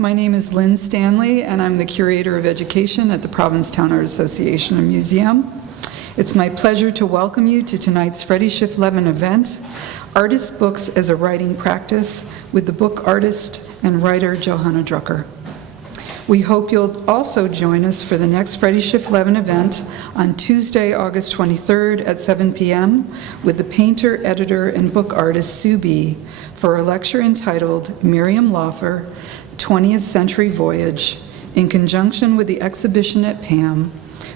My name is Lynn Stanley, and I'm the Curator of Education at the Provincetown Art Association and Museum. It's my pleasure to welcome you to tonight's Fredi Schiff Levin event, Artist Books as a Writing Practice, with the book artist and writer Johanna Drucker. We hope you'll also join us for the next Fredi Schiff Levin event on Tuesday, August 23rd at 7 p.m. with the painter, editor, and book artist Sue B. for a lecture entitled Miriam Laufer, 20th Century Voyage, in conjunction with the exhibition at Pam,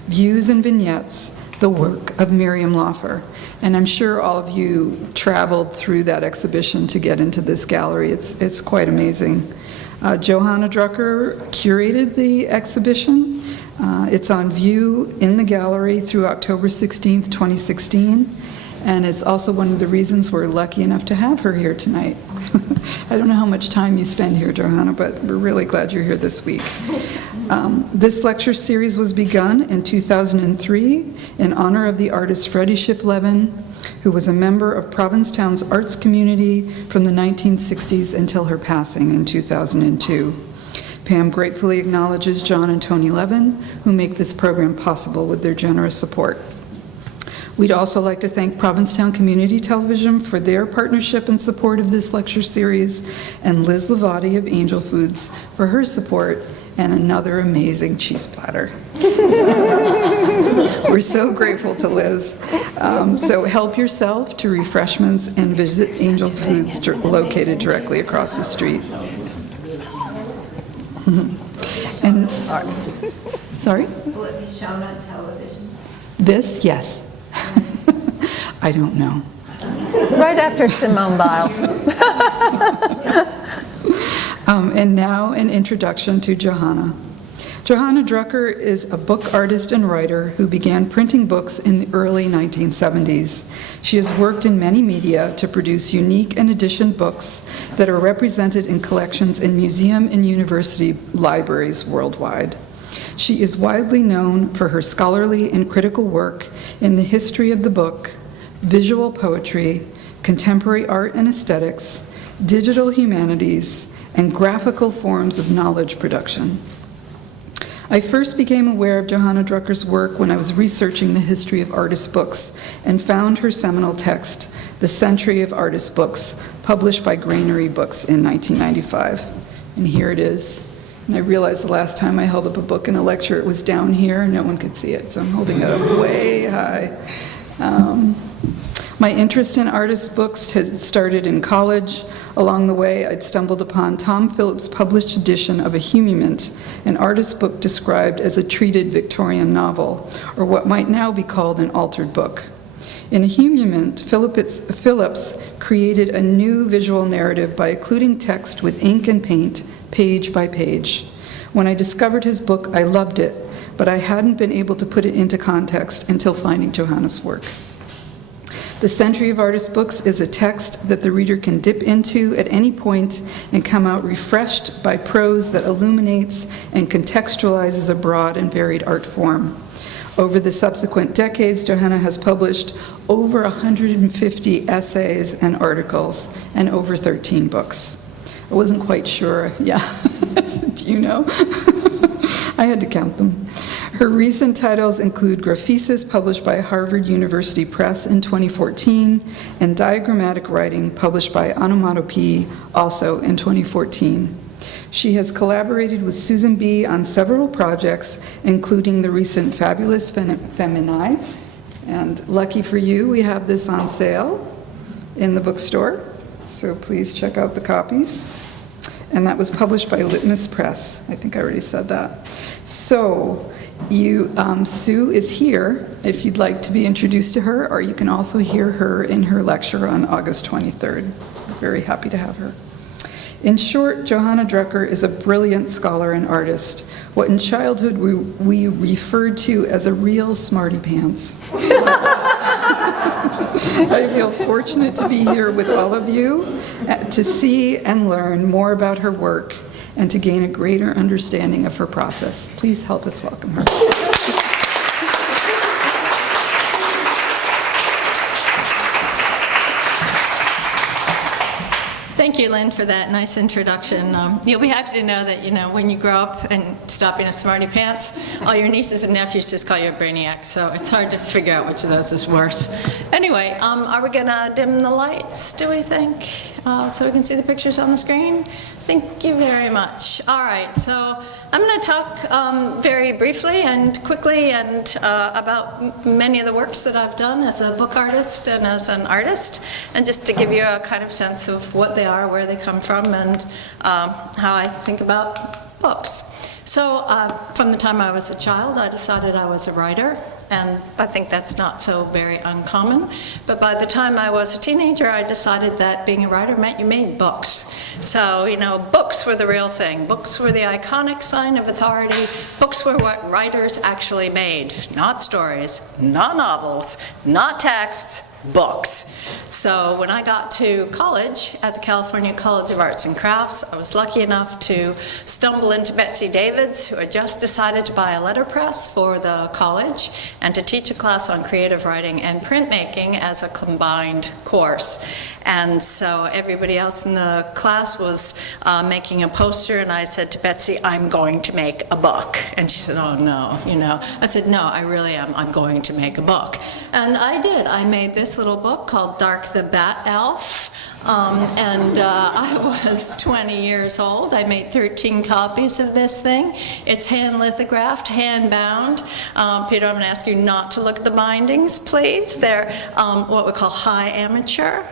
Views and Vignettes, the work of Miriam Laufer. And I'm sure all of you traveled through that exhibition to get into this gallery. It's quite amazing. Johanna Drucker curated the exhibition. It's on view in the gallery through October 16th, 2016. And it's also one of the reasons we're lucky enough to have her here tonight. I don't know how much time you spend here, Johanna, but we're really glad you're here this week. This lecture series was begun in 2003 in honor of the artist Fredi Schiff Levin, who was a member of Provincetown's arts community from the 1960s until her passing in 2002. Pam gratefully acknowledges John and Tony Levin, who make this program possible with their generous support. We'd also like to thank Provincetown Community Television for their partnership and support of this lecture series, and Liz Lavati of Angel Foods for her support and another amazing cheese platter. We're so grateful to Liz. So help yourself to refreshments and visit Angel Foods located directly across the street. And sorry? Will it be shown on television? This, yes. I don't know. Right after Simone Biles. And now an introduction to Johanna. Johanna Drucker is a book artist and writer who began printing books in the early 1970s. She has worked in many media to produce unique and edition books that are represented in collections in museum and university libraries worldwide. She is widely known for her scholarly and critical work in the history of the book, visual poetry, contemporary art and aesthetics, digital humanities, and graphical forms of knowledge production. I first became aware of Johanna Drucker's work when I was researching the history of artist books and found her seminal text, The Century of Artist Books, published by Granary Books in 1995. And here it is. And I realized the last time I held up a book in a lecture, it was down here and no one could see it, so I'm holding it up way high. My interest in artist books had started in college. Along the way, I'd stumbled upon Tom Phillips' published edition of A Humument, an artist book described as a treated Victorian novel, or what might now be called an altered book. In A Humument, Phillips created a new visual narrative by occluding text with ink and paint, page by page. When I discovered his book, I loved it, but I hadn't been able to put it into context until finding Johanna's work. The Century of Artist Books is a text that the reader can dip into at any point and come out refreshed by prose that illuminates and contextualizes a broad and varied art form. Over the subsequent decades, Johanna has published over 150 essays and articles and over 13 books. I wasn't quite sure. Yeah. Do you know? I had to count them. Her recent titles include Graphesis, published by Harvard University Press in 2014, and Diagrammatic Writing, published by Onomatopoeia, also in 2014. She has collaborated with Susan B. on several projects, including the recent Fabulous Feminae. And lucky for you, we have this on sale in the bookstore, so please check out the copies. And that was published by Litmus Press. I think I already said that. So Sue is here if you'd like to be introduced to her, or you can also hear her in her lecture on August 23rd. Very happy to have her. In short, Johanna Drucker is a brilliant scholar and artist, what in childhood we referred to as a real smarty pants. I feel fortunate to be here with all of you to see and learn more about her work and to gain a greater understanding of her process. Please help us welcome her. Thank you, Lynn, for that nice introduction. You'll be happy to know that, when you grow up and stop being a smarty pants, all your nieces and nephews just call you a brainiac, so it's hard to figure out which of those is worse. Anyway, are we going to dim the lights, do we think, so we can see the pictures on the screen? Thank you very much. All right, so I'm going to talk very briefly and quickly and about many of the works that I've done as a book artist and as an artist, and just to give you a kind of sense of what they are, where they come from, and how I think about books. So from the time I was a child, I decided I was a writer, and I think that's not so very uncommon. But by the time I was a teenager, I decided that being a writer meant you made books. So, books were the real thing. Books were the iconic sign of authority. Books were what writers actually made. Not stories, not novels, not texts, books. So when I got to college at the California College of Arts and Crafts, I was lucky enough to stumble into Betsy Davids, who had just decided to buy a letterpress for the college and to teach a class on creative writing and printmaking as a combined course. And so everybody else in the class was making a poster, and I said to Betsy, I'm going to make a book. And she said, oh no, I said, no, I really am. I'm going to make a book. And I did. I made this little book called Dark the Bat Elf. I was 20 years old. I made 13 copies of this thing. It's hand lithographed, hand bound. Peter, I'm going to ask you not to look at the bindings, please. They're what we call high amateur.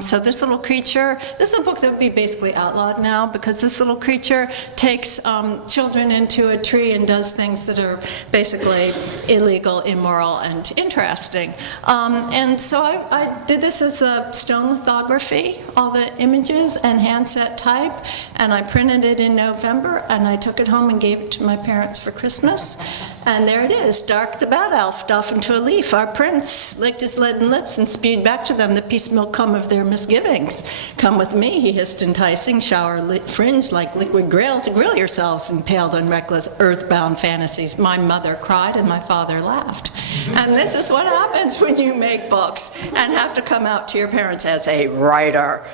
So this little creature, this is a book that would be basically outlawed now, because this little creature takes children into a tree and does things that are basically illegal, immoral, and interesting. And so I did this as a stone lithography, all the images and hand-set type, and I printed it in November, and I took it home and gave it to my parents for Christmas. And there it is, Dark the Bat Elf, doff into a leaf. Our prince licked his leaden lips and spewed back to them the piecemeal cum of their misgivings. Come with me, he hissed enticing, shower fringe like liquid grail to grill yourselves, impaled on reckless earthbound fantasies. My mother cried and my father laughed. And this is what happens when you make books and have to come out to your parents as a writer.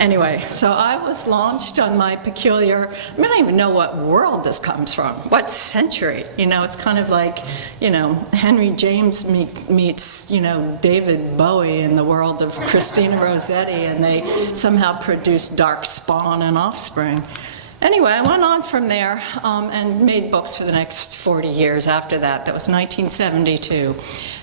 Anyway, so I was launched on my peculiar, I don't even know what world this comes from, what century. It's kind of like, Henry James meets, David Bowie in the world of Christina Rossetti, and they somehow produced Dark Spawn and Offspring. Anyway, I went on from there and made books for the next 40 years after that. That was 1972.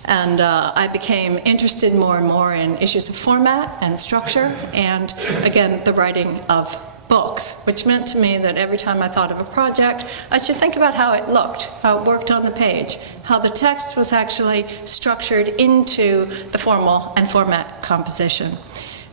And I became interested more and more in issues of format and structure, and again, the writing of books, which meant to me that every time I thought of a project, I should think about how it looked, how it worked on the page, how the text was actually structured into the formal and format composition.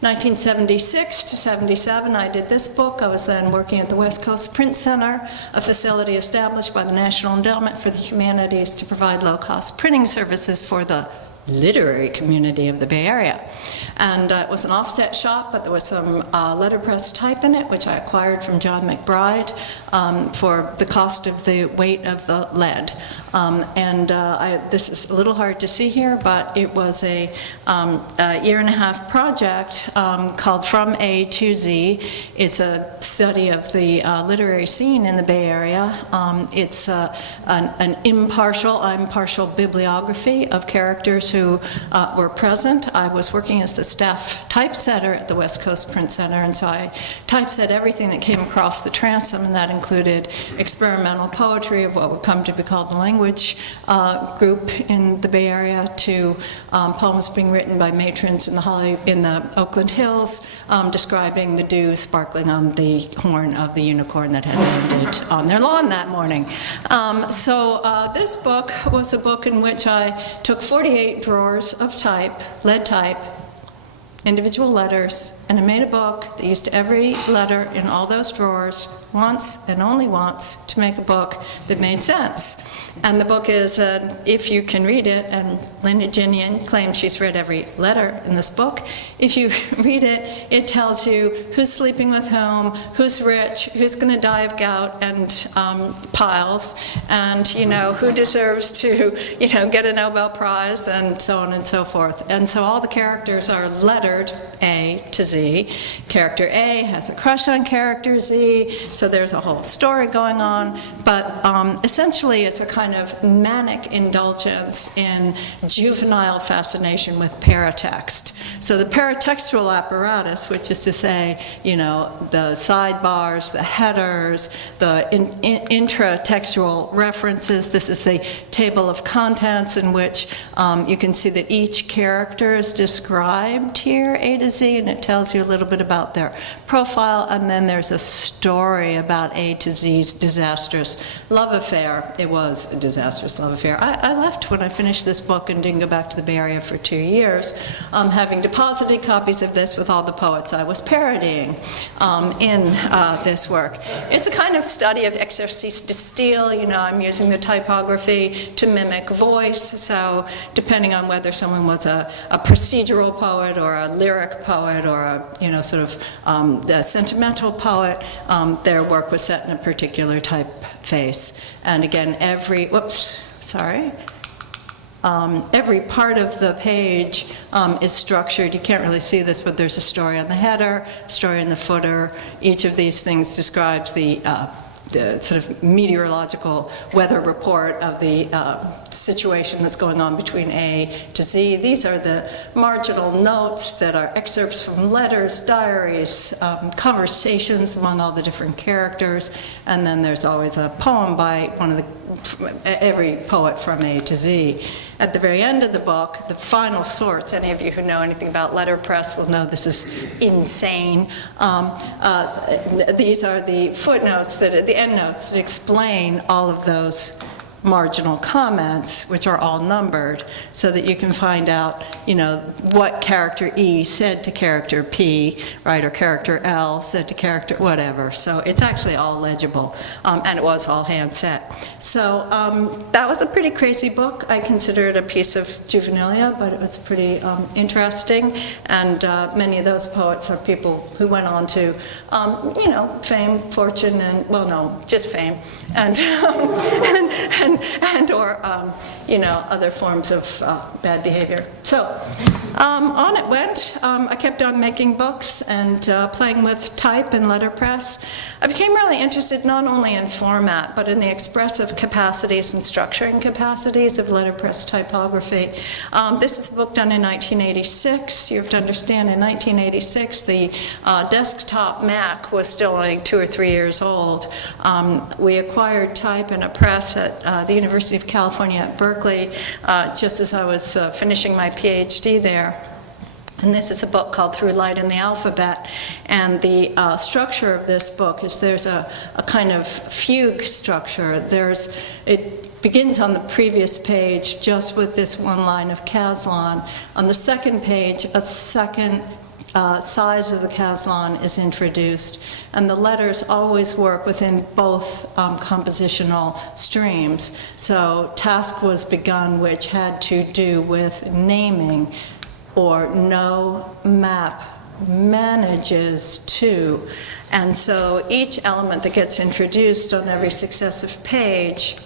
1976 to 77, I did this book. I was then working at the West Coast Print Center, a facility established by the National Endowment for the Humanities to provide low-cost printing services for the literary community of the Bay Area. And it was an offset shop, but there was some letterpress type in it, which I acquired from John McBride for the cost of the weight of the lead. This is a little hard to see here, but it was a year-and-a-half project called From A to Z. It's a study of the literary scene in the Bay Area. It's an I'm partial bibliography of characters who were present. I was working as the staff typesetter at the West Coast Print Center, and so I typeset everything that came across the transom, and that included experimental poetry of what would come to be called the language group in the Bay Area, to poems being written by matrons in the Oakland Hills, describing the dew sparkling on the horn of the unicorn that had landed on their lawn that morning. This book was a book in which I took 48 drawers of type, lead type, individual letters, and I made a book that used every letter in all those drawers once and only once to make a book that made sense. And the book is, if you can read it, and Linda Ginian claims she's read every letter in this book. If you read it, it tells you who's sleeping with whom, who's rich, who's going to die of gout and piles, and who deserves to get a Nobel Prize, and so on and so forth. And so all the characters are lettered A to Z. Character A has a crush on character Z, so there's a whole story going on. But essentially, it's a kind of manic indulgence in juvenile fascination with paratext. So the paratextual apparatus, which is to say, the sidebars, the headers, the intratextual references. This is the table of contents in which you can see that each character is described here, A to Z, and it tells you a little bit about their profile, and then there's a story about A to Z's disastrous love affair. It was a disastrous love affair. I left when I finished this book and didn't go back to the Bay Area for 2 years, having deposited copies of this with all the poets I was parodying in this work. It's a kind of study of exercice de style. I'm using the typography to mimic voice, so depending on whether someone was a procedural poet or a lyric poet or a sentimental poet, their work was set in a particular typeface. And again, every part of the page is structured. You can't really see this, but there's a story on the header, a story in the footer. Each of these things describes the sort of meteorological weather report of the situation that's going on between A to Z. These are the marginal notes that are excerpts from letters, diaries, conversations among all the different characters, and then there's always a poem by every poet from A to Z. At the very end of the book, the final sorts, any of you who know anything about letterpress will know this is insane. These are the footnotes, the endnotes that explain all of those marginal comments, which are all numbered, so that you can find out, what character E said to character P, right, or character L said to character whatever. So it's actually all legible, and it was all hand set. So that was a pretty crazy book. I consider it a piece of juvenilia, but it was pretty interesting. And many of those poets are people who went on to, fame, fortune, and just fame, and or other forms of bad behavior. So on it went. I kept on making books and playing with type and letterpress. I became really interested not only in format, but in the expressive capacities and structuring capacities of letterpress typography. This is a book done in 1986. You have to understand, in 1986, the desktop Mac was still only 2 or 3 years old. We acquired type in a press at the University of California at Berkeley, just as I was finishing my PhD there. And this is a book called Through Light in the Alphabet. And the structure of this book is there's a kind of fugue structure. It begins on the previous page just with this one line of Caslon. On the second page, a second size of the Caslon is introduced, and the letters always work within both compositional streams. So task was begun, which had to do with naming, or no map manages to. And so each element that gets introduced on every successive page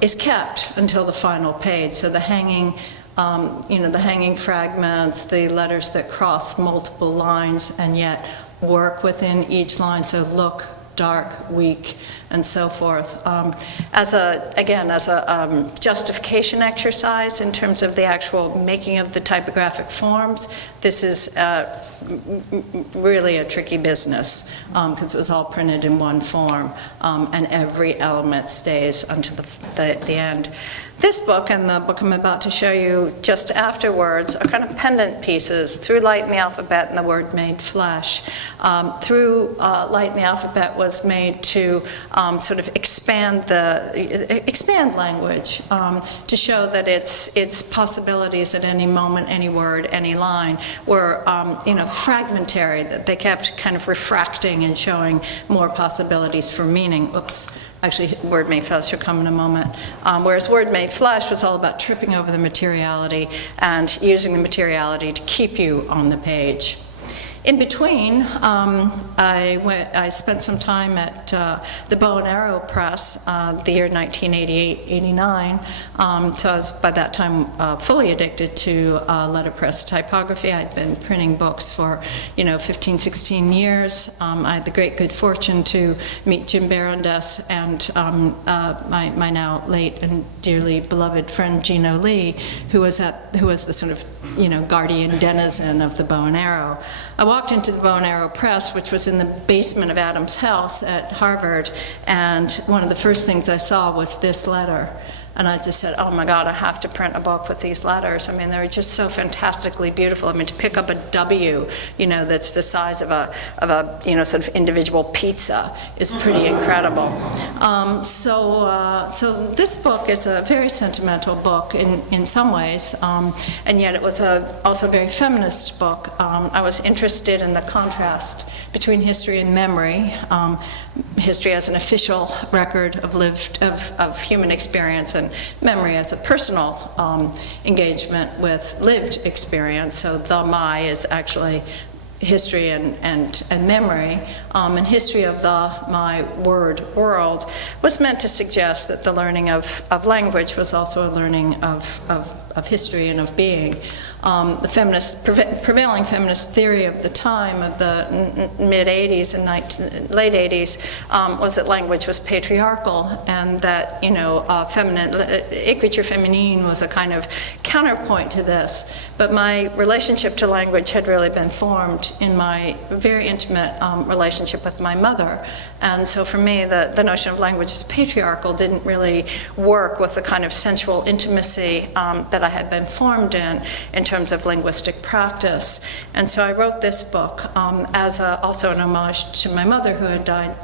is kept until the final page. So the hanging the hanging fragments, the letters that cross multiple lines and yet work within each line, so look, dark, weak, and so forth. As a justification exercise in terms of the actual making of the typographic forms, this is really a tricky business because it was all printed in one form, and every element stays until the end. This book and the book I'm about to show you just afterwards are kind of pendant pieces, Through Light in the Alphabet and the Word Made Flesh. Through Light in the Alphabet was made to sort of expand language, to show that its possibilities at any moment, any word, any line were fragmentary, that they kept kind of refracting and showing more possibilities for meaning. Oops. Actually, Word Made Flesh will come in a moment. Whereas Word Made Flesh was all about tripping over the materiality and using the materiality to keep you on the page. In between, I spent some time at the Bow and Arrow Press, the year 1988-89. So I was, by that time, fully addicted to letterpress typography. I'd been printing books for, 15, 16 years. I had the great good fortune to meet Jim Barondes and my now late and dearly beloved friend Gino Lee, who was the sort of, guardian denizen of the Bow and Arrow. I walked into the Bow and Arrow Press, which was in the basement of Adams' house at Harvard, and one of the first things I saw was this letter. And I just said, oh my God, I have to print a book with these letters. I mean, they were just so fantastically beautiful. I mean, to pick up a W, that's the size of a sort of individual pizza is pretty incredible. So this book is a very sentimental book in some ways, and yet it was also a very feminist book. I was interested in the contrast between history and memory. History as an official record of human experience, and memory as a personal engagement with lived experience. So the my is actually history and memory, and history of the my word world was meant to suggest that the learning of language was also a learning of history and of being. The prevailing feminist theory of the time, of the mid-'80s and late '80s, was that language was patriarchal, and that écriture féminine was a kind of counterpoint to this. But my relationship to language had really been formed in my very intimate relationship with my mother, and so for me, the notion of language as patriarchal didn't really work with the kind of sensual intimacy that I had been formed in terms of linguistic practice. And so I wrote this book as also an homage to my mother, who had died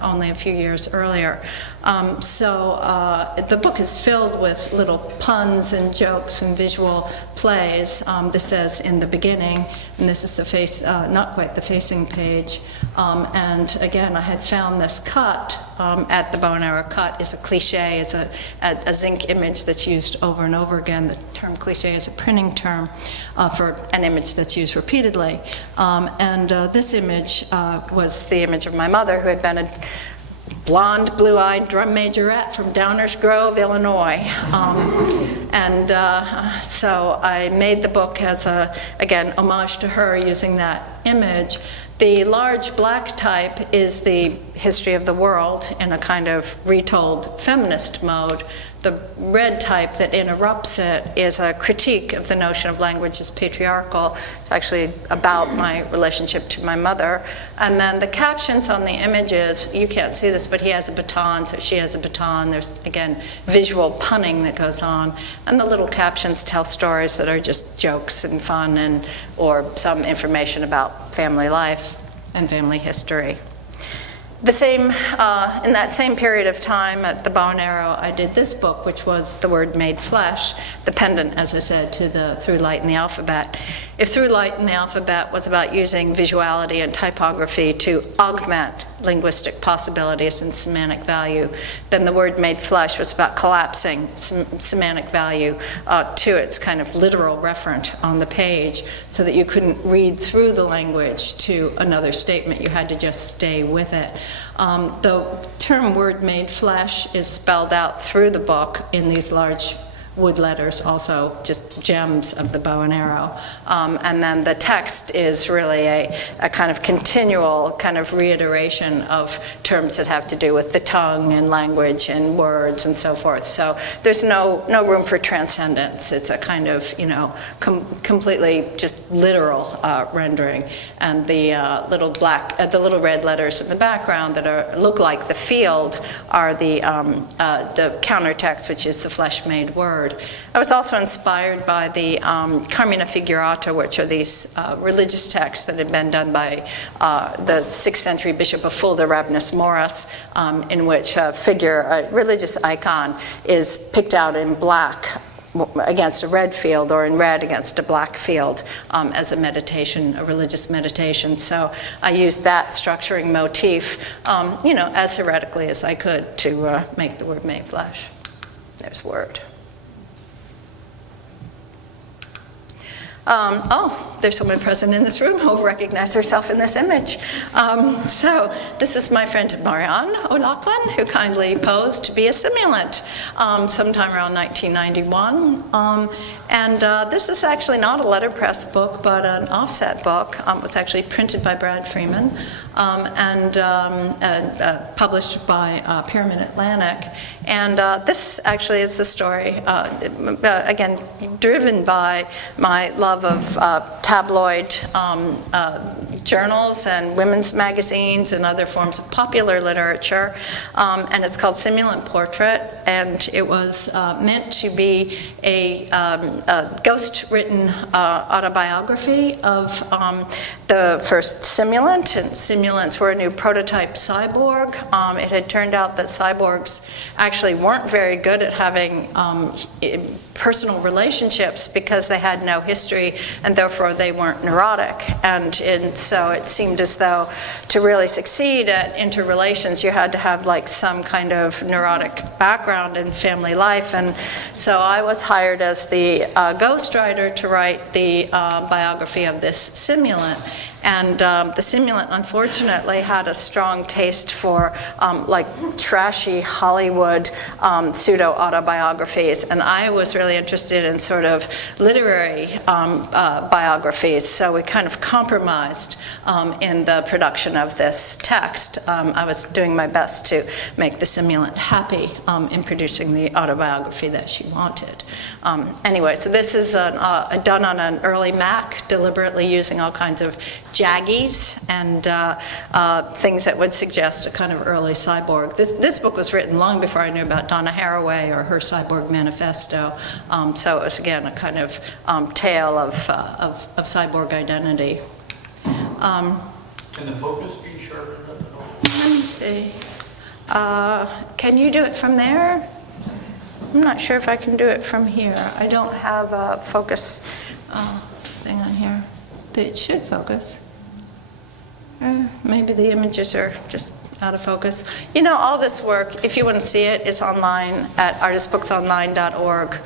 only a few years earlier. The book is filled with little puns and jokes and visual plays. This says in the beginning, and this is the face, not quite the facing page. And again, I had found this cut at the Bow and Arrow. Cut is a cliche, is a zinc image that's used over and over again. The term cliche is a printing term for an image that's used repeatedly. This image was the image of my mother, who had been a blonde, blue-eyed drum majorette from Downers Grove, Illinois. So I made the book as again, homage to her, using that image. The large black type is the history of the world in a kind of retold feminist mode. The red type that interrupts it is a critique of the notion of language as patriarchal. It's actually about my relationship to my mother. And then the captions on the images, you can't see this, but he has a baton, so she has a baton. There's, again, visual punning that goes on. And the little captions tell stories that are just jokes and fun, or some information about family life and family history. In that same period of time at the Bow and Arrow, I did this book, which was The Word Made Flesh, the pendant, as I said, to the Through Light in the Alphabet. If Through Light in the Alphabet was about using visuality and typography to augment linguistic possibilities and semantic value, then The Word Made Flesh was about collapsing semantic value to its kind of literal referent on the page, so that you couldn't read through the language to another statement. You had to just stay with it. The term Word Made Flesh is spelled out through the book in these large wood letters, also just gems of the bow and arrow. And then the text is really a kind of continual kind of reiteration of terms that have to do with the tongue and language and words and so forth. So there's no room for transcendence. It's a kind of, completely just literal rendering. And the little red letters in the background that look like the field are the counter text, which is the flesh-made word. I was also inspired by the Carmina Figurata, which are these religious texts that had been done by the 6th century Bishop of Fulda, Rabanus Maurus, in which a religious icon, is picked out in black against a red field, or in red against a black field, as a meditation, a religious meditation. So I used that structuring motif, as heretically as I could to make the word made flesh. There's word. There's someone present in this room who will recognize herself in this image. So this is my friend Marianne O'Loughlin, who kindly posed to be a simulant sometime around 1991. This is actually not a letterpress book, but an offset book. It was actually printed by Brad Freeman and published by Pyramid Atlantic. And this actually is the story, again, driven by my love of tabloid journals and women's magazines and other forms of popular literature. And it's called Simulant Portrait, and it was meant to be a ghost-written autobiography of the first simulant. And simulants were a new prototype cyborg. It had turned out that cyborgs actually weren't very good at having personal relationships because they had no history, and therefore they weren't neurotic. And so it seemed as though to really succeed at interrelations, you had to have like some kind of neurotic background in family life. And so I was hired as the ghostwriter to write the biography of this simulant. And the simulant, unfortunately, had a strong taste for like trashy Hollywood pseudo-autobiographies. And I was really interested in sort of literary biographies. So we kind of compromised in the production of this text. I was doing my best to make the simulant happy in producing the autobiography that she wanted. Anyway, so this is done on an early Mac, deliberately using all kinds of jaggies and things that would suggest a kind of early cyborg. This book was written long before I knew about Donna Haraway or her Cyborg Manifesto. So it was, again, a kind of tale of cyborg identity. Can the focus be sharpened up at all? Let me see. Can you do it from there? I'm not sure if I can do it from here. I don't have a focus thing on here. It should focus. Maybe the images are just out of focus. All this work, if you want to see it, is online at artistbooksonline.org,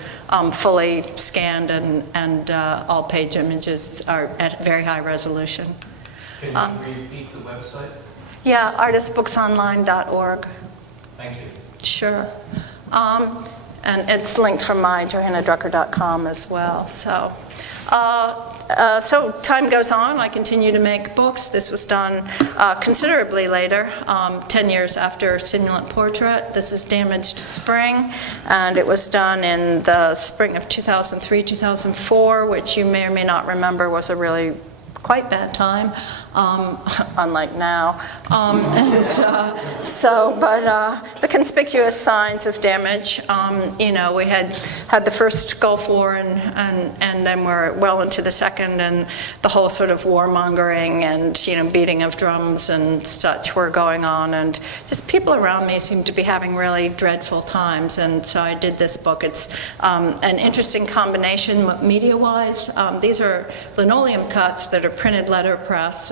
fully scanned, and all page images are at very high resolution. Can you repeat the website? Yeah, artistbooksonline.org. Thank you. Sure. And it's linked from my johannadrucker.com as well. So time goes on. I continue to make books. This was done considerably later, 10 years after Simulant Portrait. This is Damaged Spring, and it was done in the spring of 2003, 2004, which you may or may not remember was a really quite bad time, unlike now. The conspicuous signs of damage, we had the first Gulf War and then we're well into the second, and the whole sort of warmongering and, beating of drums and such were going on, and just people around me seemed to be having really dreadful times, and so I did this book. It's an interesting combination media-wise. These are linoleum cuts that are printed letterpress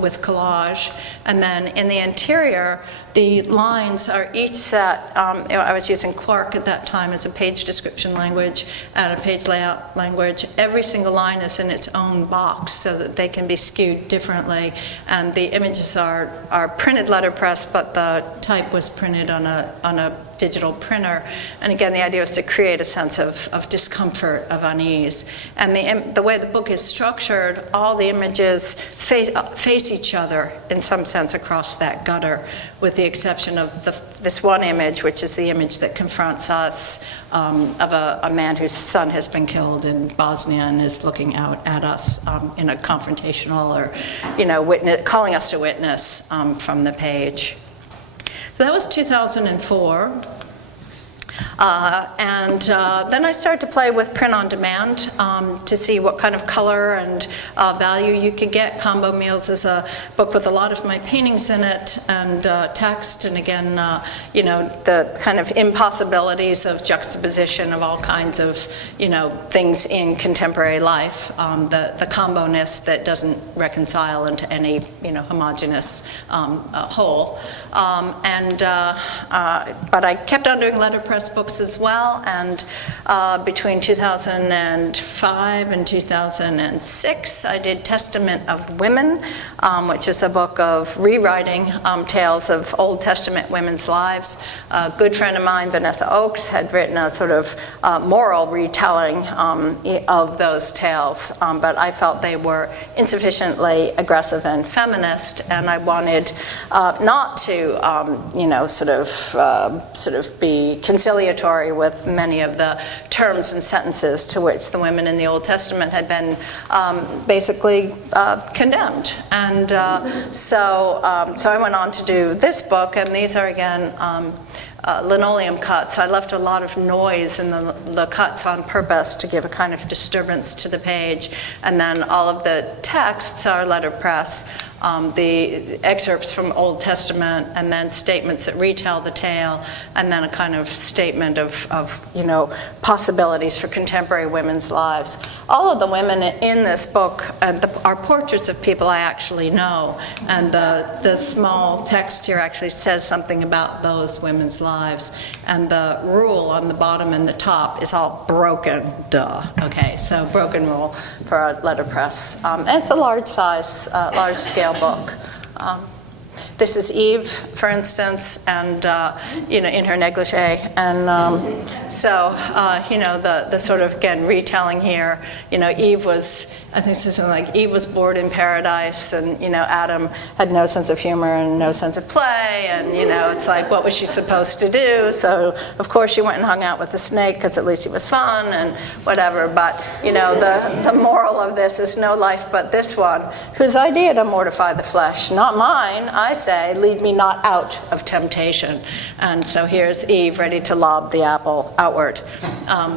with collage, and then in the interior, the lines are each set. I was using Quark at that time as a page description language and a page layout language. Every single line is in its own box so that they can be skewed differently, and the images are printed letterpress, but the type was printed on a digital printer. And again, the idea was to create a sense of discomfort, of unease. And the way the book is structured, all the images face each other in some sense across that gutter, with the exception of this one image, which is the image that confronts us of a man whose son has been killed in Bosnia and is looking out at us in a confrontational or, calling us to witness from the page. So that was 2004. Then I started to play with print on demand to see what kind of color and value you could get. Combo Meals is a book with a lot of my paintings in it and text, and again, the kind of impossibilities of juxtaposition of all kinds of, things in contemporary life, the combo-ness that doesn't reconcile into any, homogeneous whole. But I kept on doing letterpress books as well, and between 2005 and 2006 I did Testament of Women, which is a book of rewriting tales of Old Testament women's lives. A good friend of mine, Vanessa Oakes, had written a sort of moral retelling of those tales, but I felt they were insufficiently aggressive and feminist, and I wanted not to sort of be conciliatory with many of the terms and sentences to which the women in the Old Testament had been basically condemned. And so I went on to do this book, and these are again linoleum cuts. I left a lot of noise in the cuts on purpose to give a kind of disturbance to the page, and then all of the texts are letterpress. The excerpts from Old Testament, and then statements that retell the tale, and then a kind of statement of possibilities for contemporary women's lives. All of the women in this book are portraits of people I actually know, and the small text here actually says something about those women's lives, and the rule on the bottom and the top is all broken, okay, so broken rule for a letterpress. And it's a large scale book. This is Eve, for instance, and in her negligee, and the sort of again retelling here. Eve was, I think something like Eve was bored in paradise, and Adam had no sense of humor and no sense of play, and it's like, what was she supposed to do? So of course she went and hung out with the snake because at least he was fun and whatever. But the moral of this is no life but this one, whose idea to mortify the flesh, not mine. I say, lead me not out of temptation. And so here's Eve ready to lob the apple outward.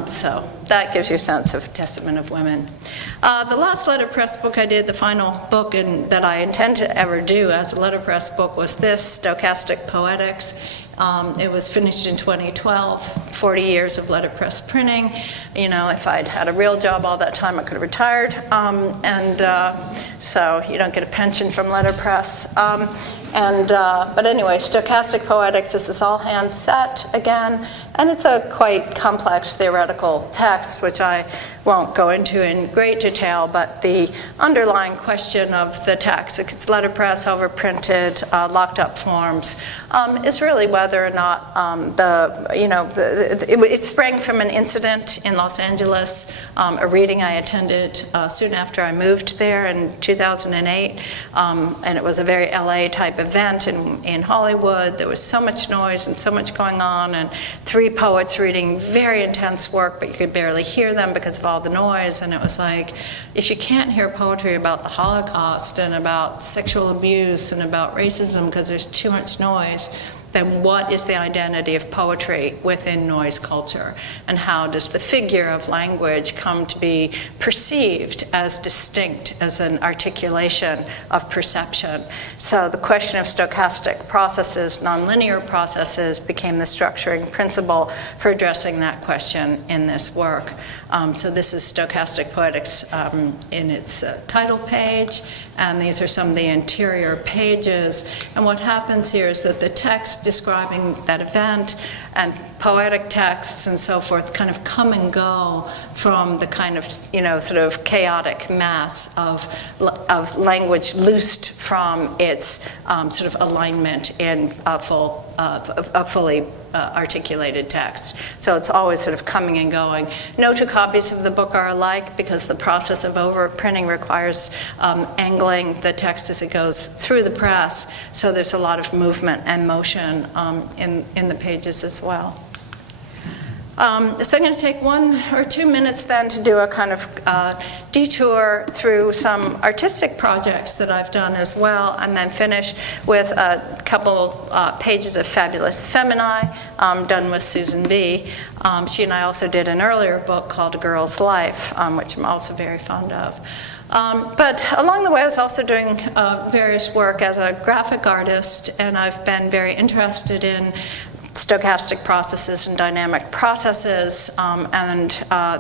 So that gives you a sense of Testament of Women. The last letterpress book I did, the final book that I intend to ever do as a letterpress book, was this, Stochastic Poetics. It was finished in 2012, 40 years of letterpress printing. If I'd had a real job all that time, I could have retired. So you don't get a pension from letterpress. But anyway, Stochastic Poetics, this is all hand set again, and it's a quite complex theoretical text, which I won't go into in great detail, but the underlying question of the text, it's letterpress, overprinted, locked up forms, is really whether or not it sprang from an incident in Los Angeles, a reading I attended soon after I moved there in 2008, and it was a very LA type event in Hollywood. There was so much noise and so much going on, and 3 poets reading very intense work, but you could barely hear them because of all the noise. And it was like, if you can't hear poetry about the Holocaust and about sexual abuse and about racism because there's too much noise, then what is the identity of poetry within noise culture? And how does the figure of language come to be perceived as distinct, as an articulation of perception? So the question of stochastic processes, nonlinear processes, became the structuring principle for addressing that question in this work. So this is Stochastic Poetics in its title page, and these are some of the interior pages. And what happens here is that the text describing that event and poetic texts and so forth kind of come and go from the kind of, sort of chaotic mass of language loosed from its sort of alignment in a fully articulated text. So it's always sort of coming and going. No two copies of the book are alike because the process of overprinting requires angling the text as it goes through the press. So there's a lot of movement and motion in the pages as well. So I'm going to take 1 or 2 minutes then to do a kind of detour through some artistic projects that I've done as well, and then finish with a couple pages of fabulous Feminae done with Susan B. She and I also did an earlier book called A Girl's Life, which I'm also very fond of. But along the way, I was also doing various work as a graphic artist, and I've been very interested in stochastic processes and dynamic processes, and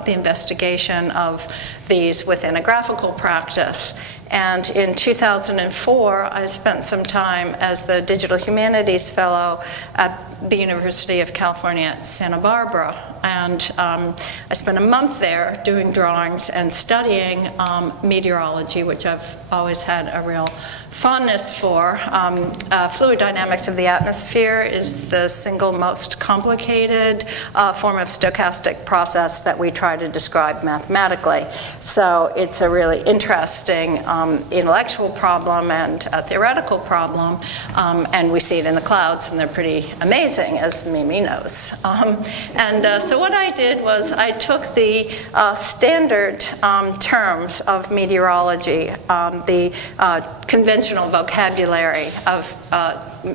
the investigation of these within a graphical practice. And in 2004, I spent some time as the Digital Humanities Fellow at the University of California at Santa Barbara. And I spent a month there doing drawings and studying meteorology, which I've always had a real fondness for. Fluid dynamics of the atmosphere is the single most complicated form of stochastic process that we try to describe mathematically. So it's a really interesting intellectual problem and a theoretical problem, and we see it in the clouds, and they're pretty amazing, as Mimi knows. So what I did was I took the standard terms of meteorology, the conventional vocabulary of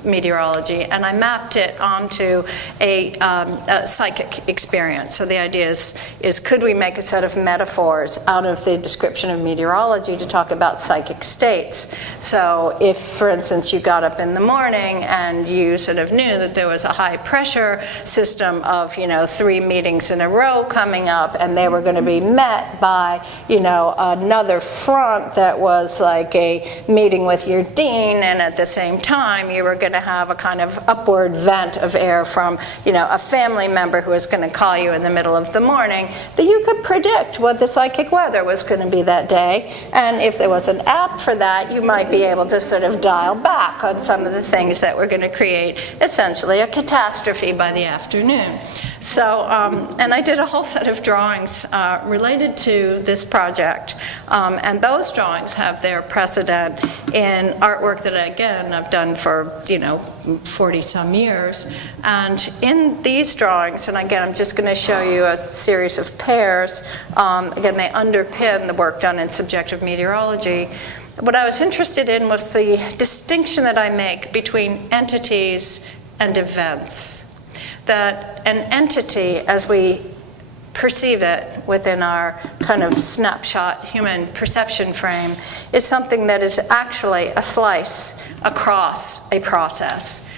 meteorology, and I mapped it onto a psychic experience. So the idea is could we make a set of metaphors out of the description of meteorology to talk about psychic states? So if, for instance, you got up in the morning and you sort of knew that there was a high pressure system of 3 meetings in a row coming up, and they were going to be met by another front that was like a meeting with your dean, and at the same time you were going to have a kind of upward vent of air from a family member who was going to call you in the middle of the morning, that you could predict what the psychic weather was going to be that day. And if there was an app for that, you might be able to sort of dial back on some of the things that were going to create essentially a catastrophe by the afternoon. So, and I did a whole set of drawings related to this project, and those drawings have their precedent in artwork that, again, I've done for 40-some years. And in these drawings, and again, I'm just going to show you a series of pairs. Again, they underpin the work done in subjective meteorology. What I was interested in was the distinction that I make between entities and events. That an entity, as we perceive it within our kind of snapshot human perception frame, is something that is actually a slice across a process.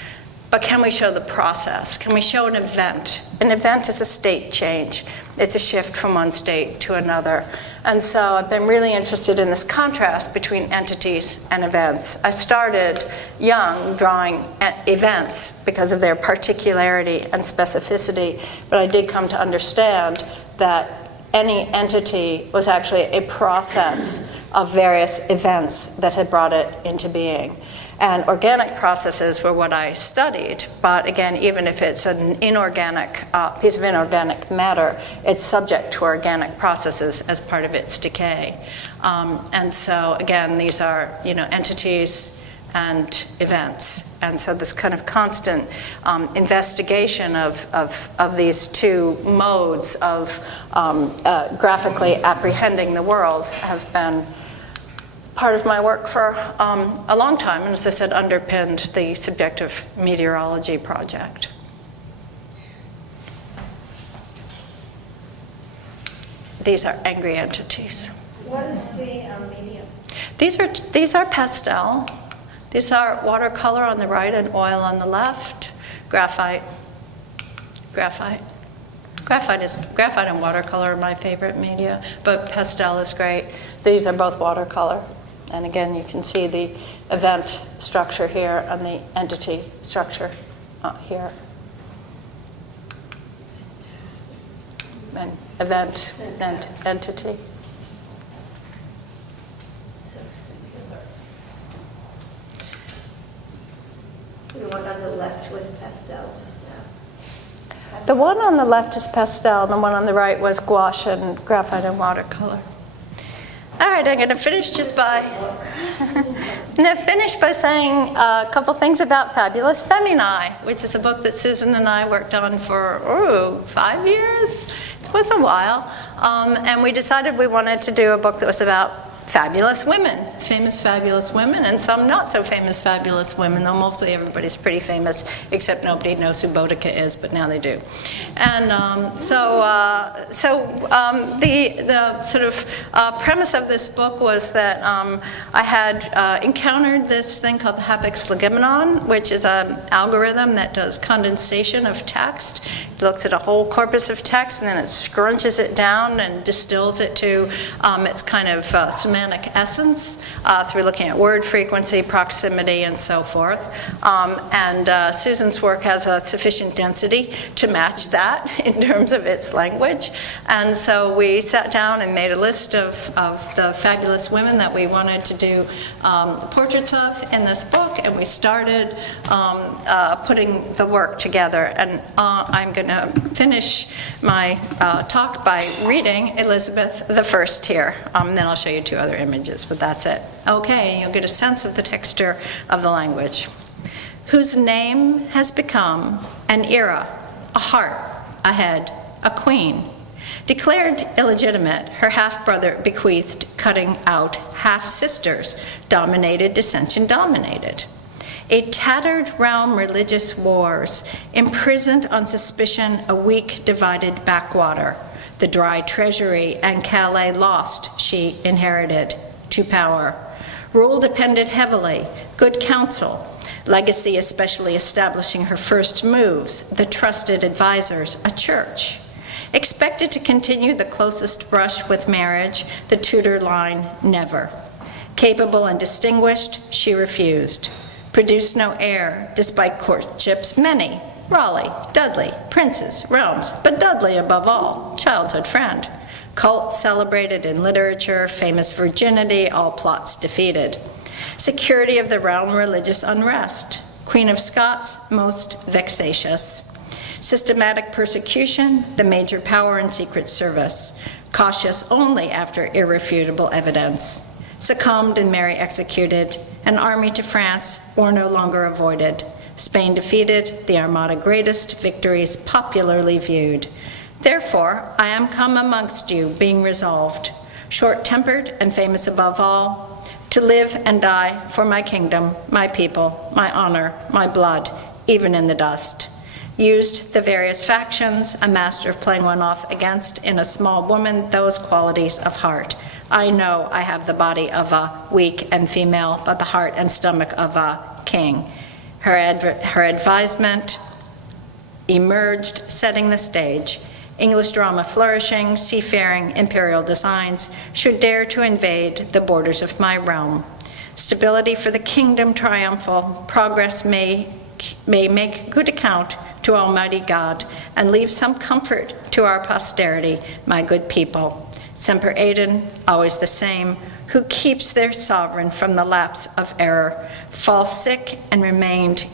But can we show the process? Can we show an event? An event is a state change. It's a shift from one state to another. And so I've been really interested in this contrast between entities and events. I started young drawing events because of their particularity and specificity, but I did come to understand that any entity was actually a process of various events that had brought it into being. And organic processes were what I studied, but again, even if it's an inorganic piece of inorganic matter, it's subject to organic processes as part of its decay. And so again, these are entities and events. And so this kind of constant investigation of these two modes of graphically apprehending the world has been part of my work for a long time, and as I said, underpinned the subjective meteorology project. These are angry entities. What is the medium? These are pastel. These are watercolor on the right and oil on the left. Graphite. Graphite and watercolor are my favorite media, but pastel is great. These are both watercolor. And again, you can see the event structure here and the entity structure here. and event and entity. So singular. The one on the left was pastel just now. The one on the left is pastel, and the one on the right was gouache and graphite and watercolor. All right, I'm going to finish by saying a couple things about Fabulous Feminae, which is a book that Susan and I worked on for 5 years. It was a while, and we decided we wanted to do a book that was about fabulous women, famous fabulous women, and some not so famous fabulous women, though mostly everybody's pretty famous, except nobody knows who Boudica is, but now they do. And the sort of premise of this book was that I had encountered this thing called the Habeck's legimenon, which is an algorithm that does condensation of text. It looks at a whole corpus of text, and then it scrunches it down and distills it to its kind of semantic essence through looking at word frequency, proximity, and so forth. Susan's work has a sufficient density to match that in terms of its language. And so we sat down and made a list of the fabulous women that we wanted to do portraits of in this book, and we started putting the work together. And I'm going to finish my talk by reading Elizabeth I here. Then I'll show you two other images, but that's it. Okay, you'll get a sense of the texture of the language. Whose name has become an era, a heart, a head, a queen. Declared illegitimate, her half-brother bequeathed cutting out half-sisters, dominated, dissension dominated. A tattered realm, religious wars, imprisoned on suspicion, a weak divided backwater. The dry treasury and Calais lost, she inherited to power. Rule depended heavily, good counsel, legacy especially establishing her first moves, the trusted advisors, a church. Expected to continue the closest brush with marriage, the Tudor line, never. Capable and distinguished, she refused. Produced no heir, despite courtships many. Raleigh, Dudley, princes, realms, but Dudley above all, childhood friend. Cult celebrated in literature, famous virginity, all plots defeated. Security of the realm, religious unrest. Queen of Scots, most vexatious. Systematic persecution, the major power in secret service. Cautious only after irrefutable evidence. Succumbed and Mary executed. An army to France, war no longer avoided. Spain defeated, the Armada greatest victories popularly viewed. Therefore, I am come amongst you, being resolved, short-tempered and famous above all, to live and die for my kingdom, my people, my honor, my blood, even in the dust. Used the various factions, a master of playing one off against, in a small woman, those qualities of heart. I know I have the body of a weak and female, but the heart and stomach of a king. Her advisement emerged, setting the stage. English drama flourishing, seafaring, imperial designs should dare to invade the borders of my realm. Stability for the kingdom triumphal, progress may make good account to Almighty God and leave some comfort to our posterity, my good people. Semper Aden, always the same, who keeps their sovereign from the lapse of error, fell sick and remained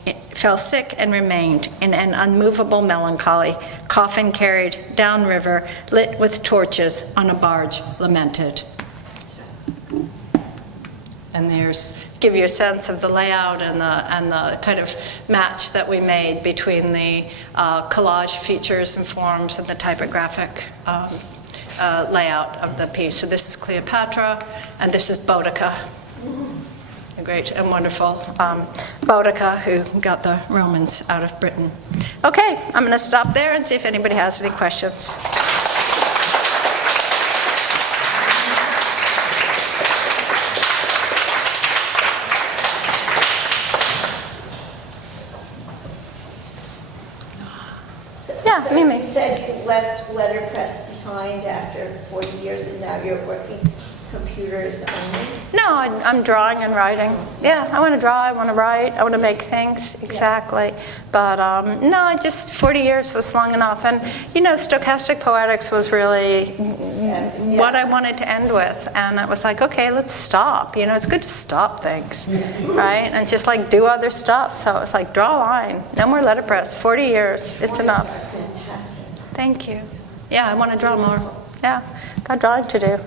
in an unmovable melancholy, coffin carried downriver, lit with torches on a barge lamented. And there's, give you a sense of the layout and the kind of match that we made between the collage features and forms and the typographic layout of the piece. So this is Cleopatra, and this is Boudica, the great and wonderful Boudica who got the Romans out of Britain. Okay, I'm going to stop there and see if anybody has any questions. Yeah, So Mimi. you said you left letterpress behind after 40 years and now you're working computers only? No, I'm drawing and writing. Yeah, I want to draw, I want to write, I want to make things, exactly. But no, I just, 40 years was long enough. And, you know, stochastic poetics was really what I wanted to end with. And it was like, okay, let's stop. You know, it's good to stop things, right? And just like do other stuff. So it's like, draw a line, no more letterpress, 40 years, it's enough. Fantastic. Thank you. Yeah, I want to draw more. Yeah, got drawing to do.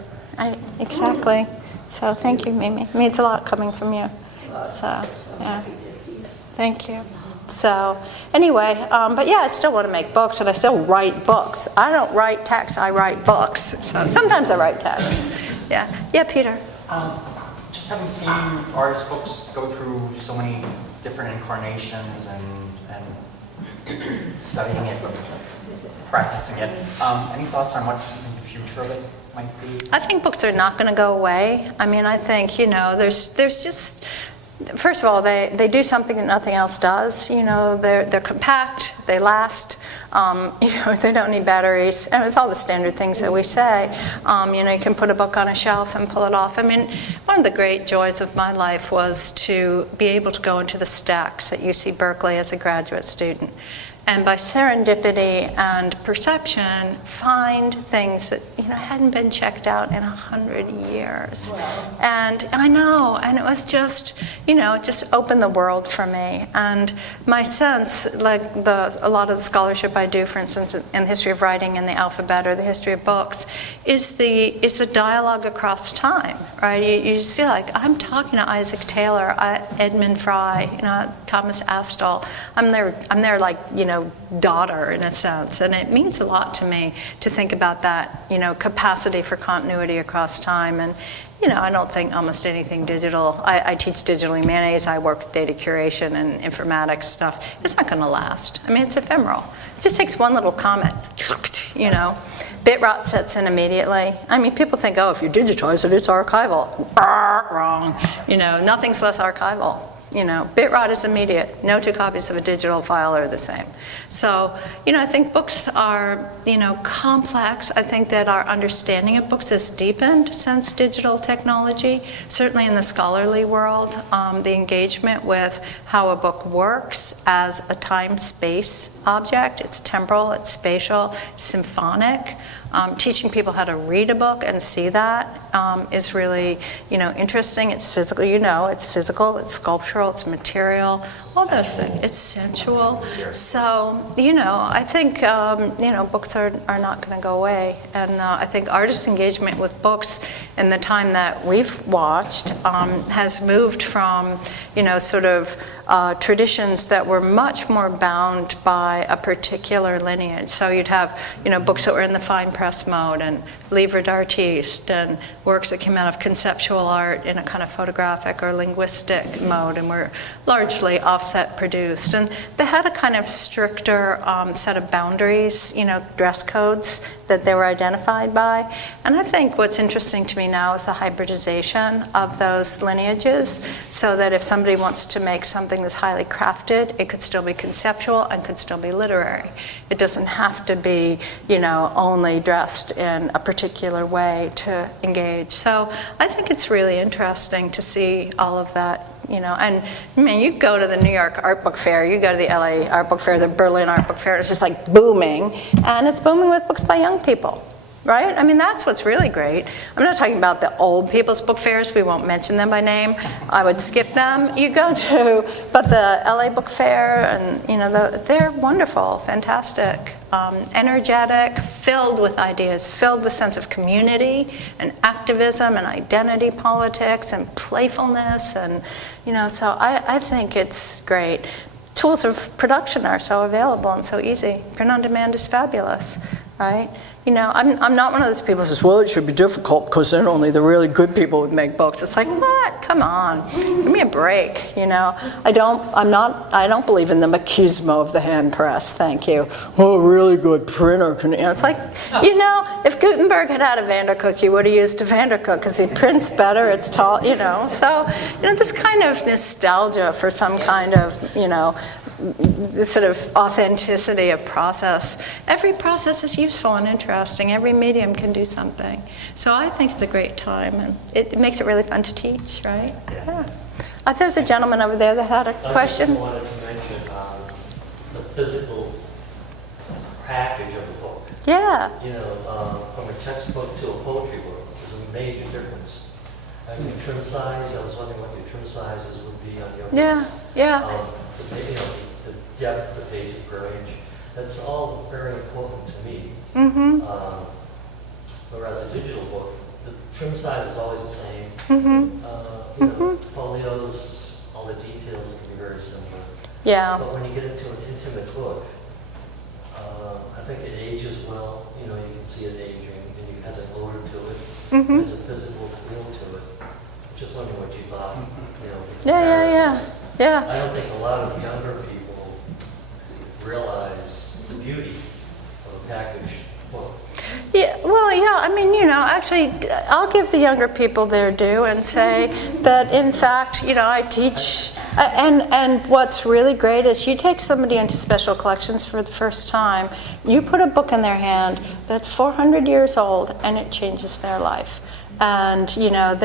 Exactly. So thank you, Mimi. It means a lot coming from you. So yeah, Happy to see you. thank you. So anyway, but yeah, I still want to make books, and I still write books. I don't write text, I write books. So sometimes I write text. Yeah, Peter. Just having seen artist books go through so many different incarnations and studying it, practicing it, any thoughts on what you think the future of it might be? I think books are not going to go away. I mean, I think, you know, there's just, first of all, they do something that nothing else does. You know, they're compact, they last, you know, they don't need batteries, and it's all the standard things that we say. You know, you can put a book on a shelf and pull it off. I mean, one of the great joys of my life was to be able to go into the stacks at UC Berkeley as a graduate student, and by serendipity and perception, find things that, you know, hadn't been checked out in 100 years. Wow. And I know, and it was just, you know, it just opened the world for me. And my sense, like a lot of the scholarship I do, for instance, in the history of writing and the alphabet or the history of books, is the dialogue across time, right? You just feel like I'm talking to Isaac Taylor, Edmund Fry, you know, Thomas Astle. I'm their like, you know, daughter in a sense, and it means a lot to me to think about that, you know, capacity for continuity across time. And you know, I don't think almost anything digital. I teach digital humanities. I work with data curation and informatics stuff. It's not going to last. I mean, it's ephemeral. It just takes one little comment, you know. Bit rot sets in immediately. I mean, people think, oh, if you digitize it, it's archival. Wrong. You know, nothing's less archival. You know, bit rot is immediate. No two copies of a digital file are the same. So, you know, I think books are, you know, complex. I think that our understanding of books has deepened since digital technology. Certainly in the scholarly world, the engagement with how a book works as a time-space object. It's temporal, it's spatial, it's symphonic. Teaching people how to read a book and see that is really, you know, interesting. It's physical, you know, it's physical, it's sculptural, it's material, all those things. It's sensual. So, you know, I think, you know, books are not going to go away. And I think artist engagement with books in the time that we've watched has moved from, you know, sort of traditions that were much more bound by a particular lineage. So you'd have, you know, books that were in the fine press mode and livre d'artiste and works that came out of conceptual art in a kind of photographic or linguistic mode and were largely offset produced. And they had a kind of stricter set of boundaries, you know, dress codes that they were identified by. And I think what's interesting to me now is the hybridization of those lineages, so that if somebody wants to make something that's highly crafted, it could still be conceptual and could still be literary. It doesn't have to be, you know, only dressed in a particular way to engage. So I think it's really interesting to see all of that, you know. And I mean, you go to the New York Art Book Fair, you go to the LA Art Book Fair, the Berlin Art Book Fair, it's just like booming, and it's booming with books by young people. Right? I mean, that's what's really great. I'm not talking about the old people's book fairs. We won't mention them by name. I would skip them. You go to, but the LA Book Fair, and you know, they're wonderful, fantastic, energetic, filled with ideas, filled with sense of community and activism and identity politics and playfulness, and you know. So I think it's great. Tools of production are so available and so easy. Print on demand is fabulous, right? You know, I'm not one of those people who says, well, it should be difficult because then only the really good people would make books. It's like, what? Come on, give me a break. You know, I don't believe in the machismo of the hand press. Thank you. Oh, a really good printer can. You know, it's like, you know, if Gutenberg had had a Vandercook, he would have used a Vandercook because he prints better. It's tall. You know, so you know, this kind of nostalgia for some kind of, you know, the sort of authenticity of process. Every process is useful and interesting. Every medium can do something. So I think it's a great time, and it makes it really fun to teach, right? Yeah. There's a gentleman over there that had a question. I just wanted to mention the physical package of the book. Yeah. You know, from a textbook to a poetry book, there's a major difference. Your trim size, I was wondering what your trim sizes would be on your books. Yeah. Maybe the depth of the pages per inch. That's all very important to me. Mm-hmm. Whereas a digital book, the trim size is always the same. Mm-hmm. You know, folios, all the details can be very similar. Yeah. But when you get into an intimate book, I think it ages well. You know, you can see it aging, and it has an odor to it. Mm-hmm. There's a physical feel to it. I'm just wondering what you thought. You know, Yeah. I don't think a lot of younger people realize the beauty of a packaged book. Yeah, well, yeah, I mean, you know, actually, I'll give the younger people their due and say that, in fact, you know, I teach, and what's really great is you take somebody into special collections for the first time, you put a book in their hand that's 400 years old, and it changes their life. And, you know,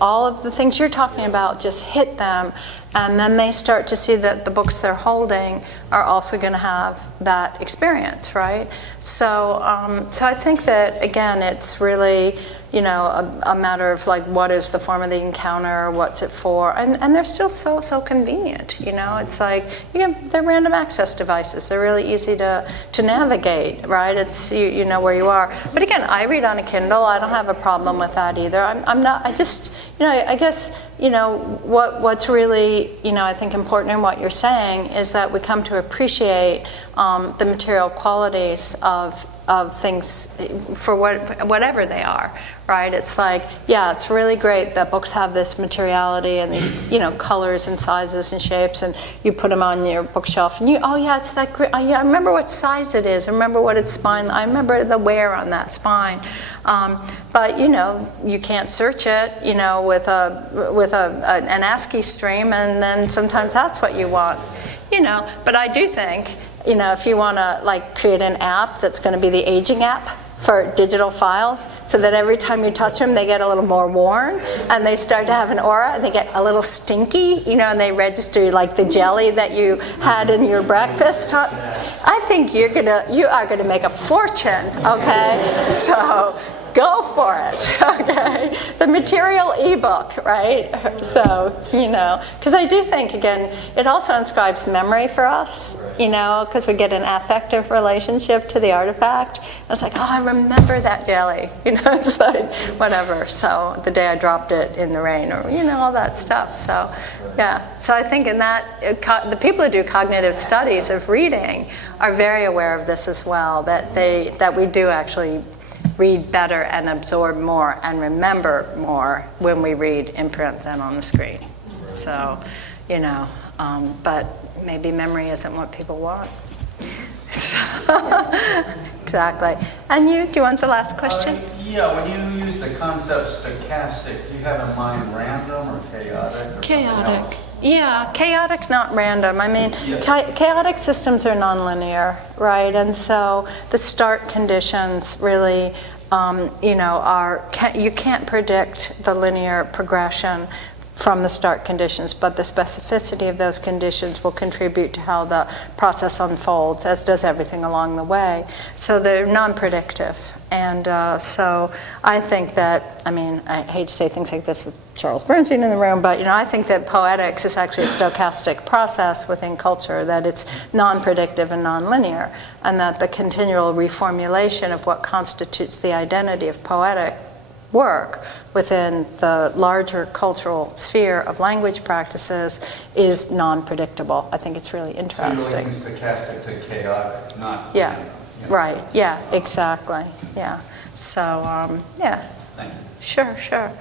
all of the things you're talking about just hit them, and then they start to see that the books they're holding are also going to have that experience, right? So I think that, again, it's really, you know, a matter of like, what is the form of the encounter, what's it for, and they're still so convenient, you know. It's like, they're random access devices. They're really easy to navigate, right? It's, you know where you are. But again, I read on a Kindle. I don't have a problem with that either. I guess, you know, what's really, you know, I think important in what you're saying is that we come to appreciate the material qualities of things for whatever they are, right? It's like, yeah, it's really great that books have this materiality and these, you know, colors and sizes and shapes, and you put them on your bookshelf, and it's that great. I remember what size it is. I remember what its spine. I remember the wear on that spine. But you know, you can't search it, you know, with an ASCII stream, and then sometimes that's what you want, you know. But I do think, you know, if you want to like create an app that's going to be the aging app for digital files, so that every time you touch them, they get a little more worn, and they start to have an aura, and they get a little stinky, you know, and they register like the jelly that you had in your breakfast. I think you are gonna make a fortune, okay? So go for it, okay? The material ebook, right? So, you know, because I do think, again, it also inscribes memory for us, you know, because we get an affective relationship to the artifact. And it's like, oh, I remember that jelly, you know, it's like, whatever. So the day I dropped it in the rain, or, you know, all that stuff. So, yeah. So I think in that, the people who do cognitive studies of reading are very aware of this as well, that we do actually read better and absorb more and remember more when we read in print than on the screen. So, you know, but maybe memory isn't what people want. Exactly. And do you want the last question? Yeah, when you use the concept stochastic, do you have in mind random or chaotic? Or Chaotic. Yeah, chaotic, not random. I mean, Yeah. chaotic systems are nonlinear, right? And so the start conditions really, you know, you can't predict the linear progression from the start conditions, but the specificity of those conditions will contribute to how the process unfolds, as does everything along the way. So they're non-predictive. And so I think that, I mean, I hate to say things like this with Charles Bernstein in the room, but, you know, I think that poetics is actually a stochastic process within culture, that it's non-predictive and non-linear, and that the continual reformulation of what constitutes the identity of poetic work within the larger cultural sphere of language practices is non-predictable. I think it's really interesting. So you're linking stochastic to chaotic, not Yeah, random. right, yeah, exactly, yeah. So, yeah, Thank you. sure.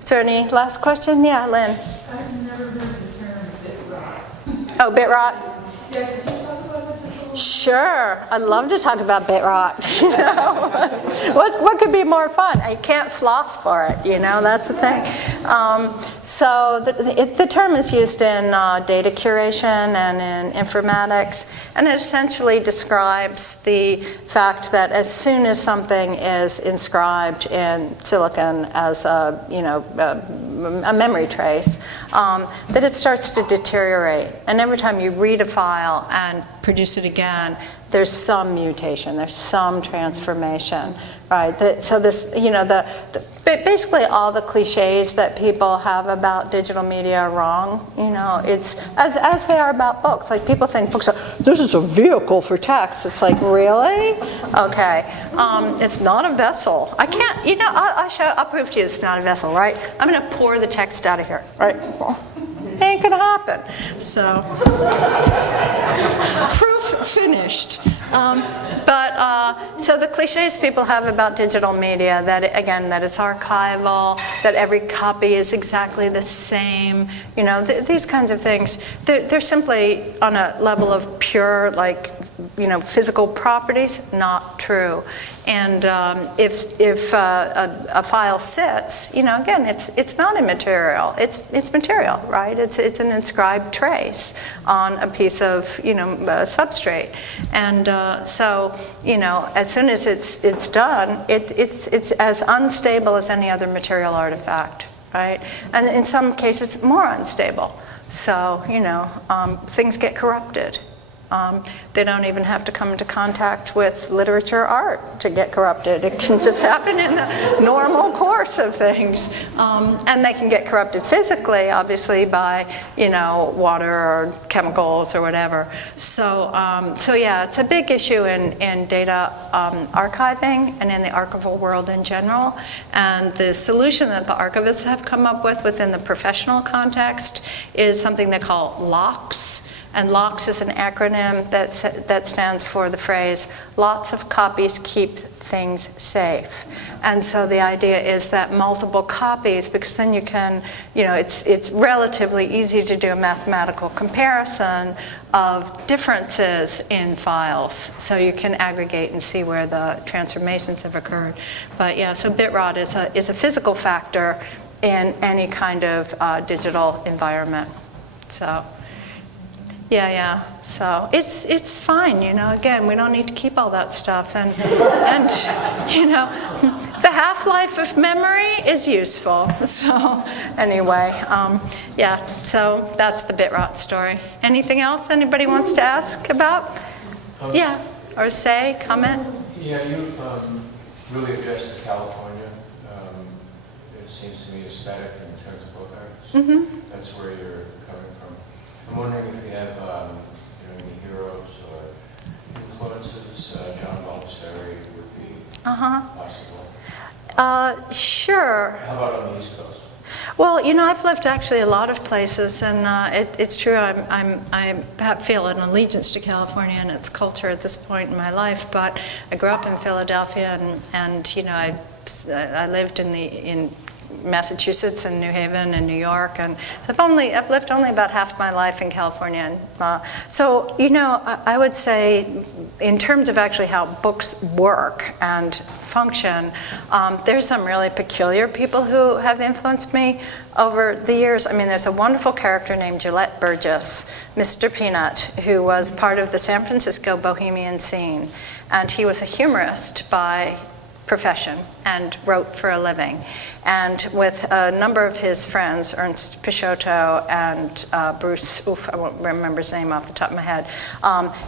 Is there any last question? Yeah, Lynn. I've never heard the term bit rot. Oh, bit rot? Yeah, could you talk about it just a little Sure, I'd love to talk about bit rot. You know? What could be more fun? I can't floss for it, you know, that's the thing. So the term is used in data curation and in informatics, and it essentially describes the fact that as soon as something is inscribed in silicon as a memory trace, that it starts to deteriorate. And every time you read a file and produce it again, there's some mutation, there's some transformation, right? So this, basically all the cliches that people have about digital media are wrong. It's as they are about books. Like people think books are, this is a vehicle for text. It's like, really? Okay. It's not a vessel. I can't, I'll prove to you it's not a vessel, right? I'm going to pour the text out of here, right? Ain't gonna happen. So, proof finished. So the cliches people have about digital media, that it's archival, that every copy is exactly the same, these kinds of things, they're simply on a level of pure, physical properties, not true. And if a file sits, again, it's not immaterial. It's material, right? It's an inscribed trace on a piece of substrate. And so as soon as it's done, it's as unstable as any other material artifact, right? And in some cases, more unstable. So things get corrupted. They don't even have to come into contact with literature or art to get corrupted. It can just happen in the normal course of things. And they can get corrupted physically, obviously, by, water or chemicals or whatever. So yeah, it's a big issue in data archiving and in the archival world in general. And the solution that the archivists have come up with within the professional context is something they call LOCKS. And LOCKS is an acronym that stands for the phrase, lots of copies keep things safe. And so the idea is that multiple copies, because then you can, it's relatively easy to do a mathematical comparison of differences in files. So you can aggregate and see where the transformations have occurred. But yeah, so bit rot is a physical factor in any kind of digital environment. So. Yeah. So it's fine, Again, we don't need to keep all that stuff, and the half-life of memory is useful. So anyway, yeah. So that's the bit rot story. Anything else anybody wants to ask about? Yeah, or say, comment. Yeah, you really addressed the California. It seems to me aesthetic in terms of book arts. Mm-hmm. That's where you're coming from. I'm wondering if you have any heroes or influences. John Baldessari would be possible. Sure. How about on the East Coast? Well, I've lived actually a lot of places, and it's true. I feel an allegiance to California and its culture at this point in my life. But I grew up in Philadelphia, and I lived in Massachusetts and New Haven and New York, and so I've lived only about half my life in California. So I would say, in terms of actually how books work and function, there's some really peculiar people who have influenced me over the years. I mean, there's a wonderful character named Gillette Burgess, Mr. Peanut, who was part of the San Francisco bohemian scene, and he was a humorist by profession and wrote for a living. And with a number of his friends, Ernst Picciotto and Bruce, I won't remember his name off the top of my head,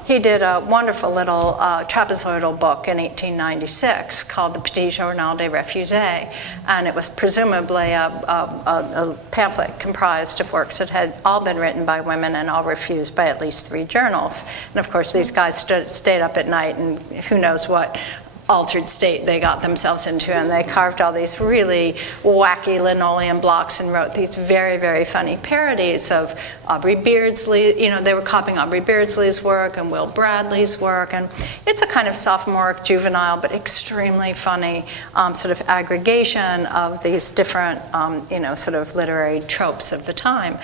he did a wonderful little trapezoidal book in 1896 called the Petit Journal des Refusés. And it was presumably a pamphlet comprised of works that had all been written by women and all refused by at least 3 journals. And of course, these guys stayed up at night, and who knows what altered state they got themselves into, and they carved all these really wacky linoleum blocks and wrote these very, very funny parodies of Aubrey Beardsley. They were copying Aubrey Beardsley's work and Will Bradley's work, and it's a kind of sophomoric, juvenile, but extremely funny sort of aggregation of these different, sort of literary tropes of the time.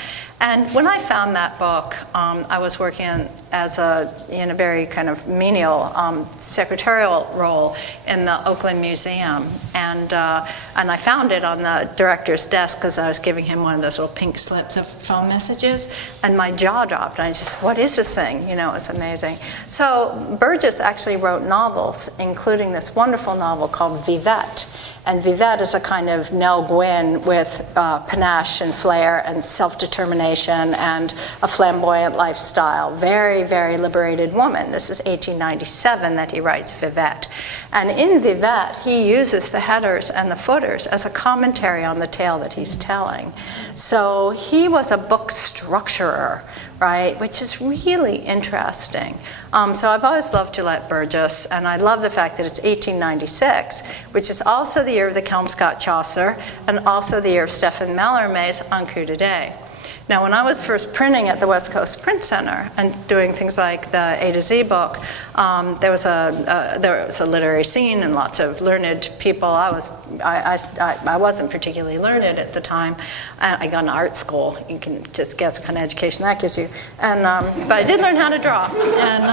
And when I found that book, I was working in a very kind of menial secretarial role in the Oakland Museum. And I found it on the director's desk because I was giving him one of those little pink slips of phone messages, and my jaw dropped. And I just said, what is this thing? You know, it's amazing. So Burgess actually wrote novels, including this wonderful novel called Vivette. And Vivette is a kind of Nell Gwyn with panache and flair and self-determination and a flamboyant lifestyle. Very, very liberated woman. This is 1897 that he writes Vivette. And in Vivette, he uses the headers and the footers as a commentary on the tale that he's telling. So he was a book structurer, right, which is really interesting. So I've always loved Gillette Burgess, and I love the fact that it's 1896, which is also the year of the Kelmscott Chaucer, and also the year of Stephen Mallarmé's Un Coup de Day. Now, when I was first printing at the West Coast Print Center and doing things like the A to Z book, there was a literary scene and lots of learned people. I wasn't particularly learned at the time. I got an art school. You can just guess what kind of education that gives you. And but I did learn how to draw. And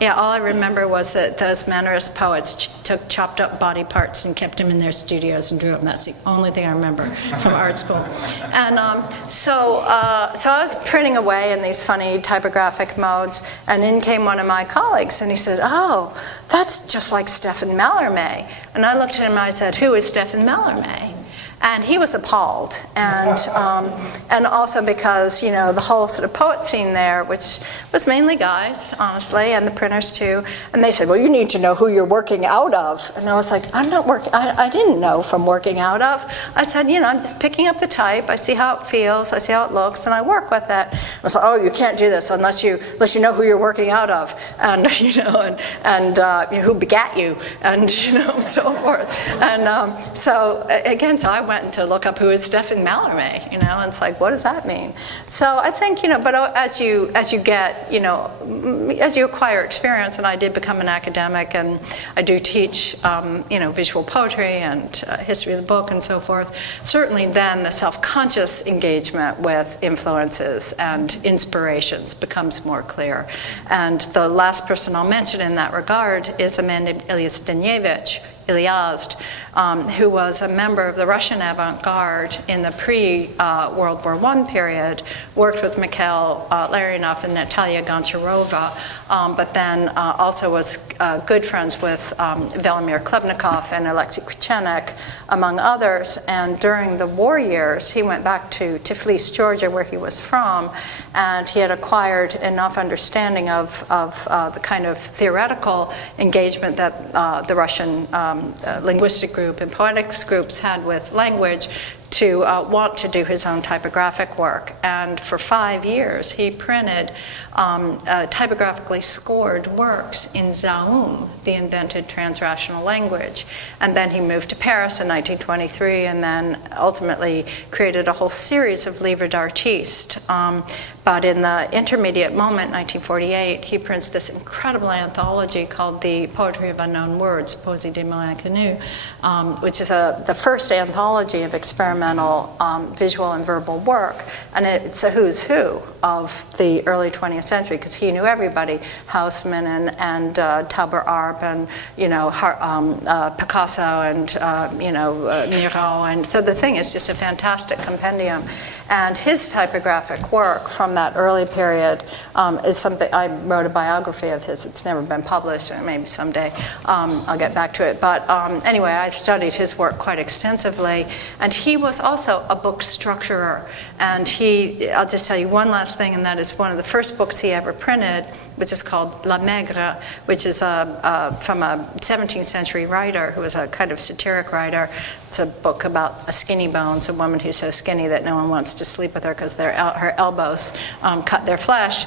yeah, all I remember was that those Mannerist poets took chopped up body parts and kept them in their studios and drew them. That's the only thing I remember from art school. And so I was printing away in these funny typographic modes, and in came one of my colleagues, and he said, "Oh, that's just like Stephen Mallarmé." And I looked at him and I said, "Who is Stephen Mallarmé?" And he was appalled, and also because, you know, the whole sort of poet scene there, which was mainly guys, honestly, and the printers too, and they said, "Well, you need to know who you're working out of." And I was like, "I'm not working, I didn't know from working out of." I said, "You know, I'm just picking up the type, I see how it feels, I see how it looks, and I work with it." I was like, "Oh, you can't do this unless you know who you're working out of, and you know, and you know, who begat you, and you know, so forth." And so I went to look up who is Stephen Mallarmé, you know, and it's like, what does that mean? So I think, you know, but as you get, you know, as you acquire experience, and I did become an academic, and I do teach, you know, visual poetry and history of the book and so forth, certainly then the self-conscious engagement with influences and inspirations becomes more clear. And the last person I'll mention in that regard is a man named Ilyas Denyevich, Ilyazd, who was a member of the Russian avant-garde in the pre-World War I period, worked with Mikhail Larionov and Natalia Goncharova, but then also was good friends with Velimir Klebnikov and Alexei Kuchenik, among others. And during the war years, he went back to Tiflis, Georgia, where he was from, and he had acquired enough understanding of the kind of theoretical engagement that the Russian linguistic group and poetics groups had with language to want to do his own typographic work. And for 5 years, he printed typographically scored works in Zaum, the invented transrational language. And then he moved to Paris in 1923, and then ultimately created a whole series of livres d'artistes. But in the intermediate moment, 1948, he prints this incredible anthology called The Poetry of Unknown Words, Poésie des mots inconnus, which is the first anthology of experimental visual and verbal work. And it's a who's who of the early 20th century, because he knew everybody, Haussmann and Tauber Arp, and you know, Picasso, and you know, Miro. And so the thing is just a fantastic compendium. And his typographic work from that early period is something, I wrote a biography of his. It's never been published, and maybe someday I'll get back to it. But anyway, I studied his work quite extensively, and he was also a book structurer. And I'll just tell you one last thing, and that is one of the first books he ever printed, which is called La Maigre, which is from a 17th century writer who was a kind of satiric writer. It's a book about a skinny bones, a woman who's so skinny that no one wants to sleep with her because her elbows cut their flesh.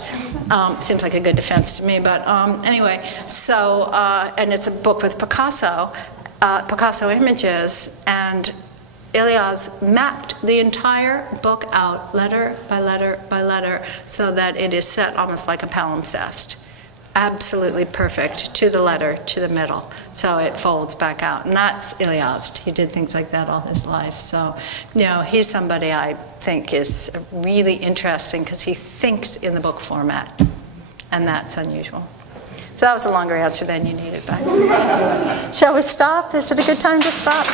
Seems like a good defense to me, but anyway. So, and it's a book with Picasso images, and Ilyas mapped the entire book out, letter by letter by letter, so that it is set almost like a palimpsest. absolutely perfect to the letter, to the middle, so it folds back out. And that's Ilyast. He did things like that all his life. So, he's somebody I think is really interesting because he thinks in the book format, and that's unusual. So that was a longer answer than you needed, but shall we stop? Is it a good time to stop?